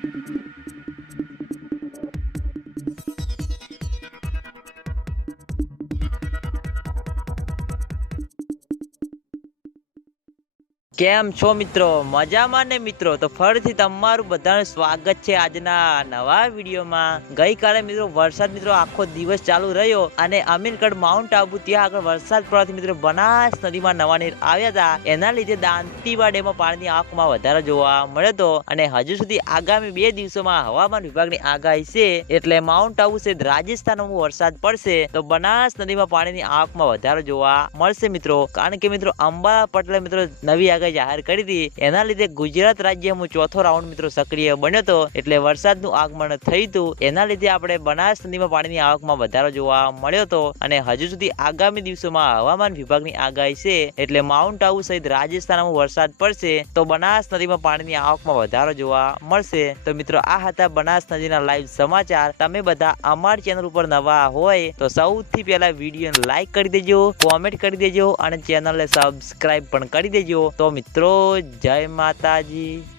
Thank you. કેમ છો મિત્રો? મજામાં ને મિત્રો? તો ફરીથી તમારું બધાનું સ્વાગત છે આજના નવા વિડીયોમાં. ગઈકાલે મિત્રો વરસાદ મિત્રો આખો દિવસ ચાલુ રહ્યો અને અમીરગઢ માઉન્ટ આબુ ત્યાં આગળ વરસાદ પડવાથી મિત્રો બનાસ નદીમાં નવા નીર આવ્યા હતા. એના લીધે દાંતીવા ડેમમાં પાણીની આવકમાં વધારો જોવા મળ્યો હતો અને હજુ સુધી આગામી બે દિવસોમાં હવામાન વિભાગની આગાહી છે એટલે માઉન્ટ આબુ છે રાજસ્થાનમાં વરસાદ પડશે તો બનાસ નદીમાં પાણીની આવકમાં વધારો જોવા મળશે મિત્રો. કારણ કે મિત્રો અંબાલા પટેલે મિત્રો નવી આગાહી જાહેર કરી હતી. એના લીધે ગુજરાત રાજ્યમાં ચોથો રાઉન્ડ મિત્રો સક્રિય બન્યો હતો. એટલે વરસાદનું આગમન થયું હતું. એના લીધે આપણે બનાસ નદીમાં પાણીની આવકમાં વધારો જોવા મળ્યો હતો અને હજુ સુધી આગામી દિવસોમાં હવામાન વિભાગની આગાહી છે. એટલે માઉન્ટ આબુ સહિત રાજસ્થાનમાં વરસાદ પડશે તો બનાસ નદીમાં પાણીની આવકમાં વધારો જોવા મળશે. તો મિત્રો, આ હતા બનાસ નદીના લાઈવ સમાચાર. તમે બધા અમારી ચેનલ ઉપર નવા હોય તો સૌથી પહેલા વિડીયોને લાઈક કરી દેજો કોમેન્ટ કરી દેજો અને ચેનલને સબસ્ક્રાઇબ પણ કરી દેજો. તો મિત્રો જય માતાજી.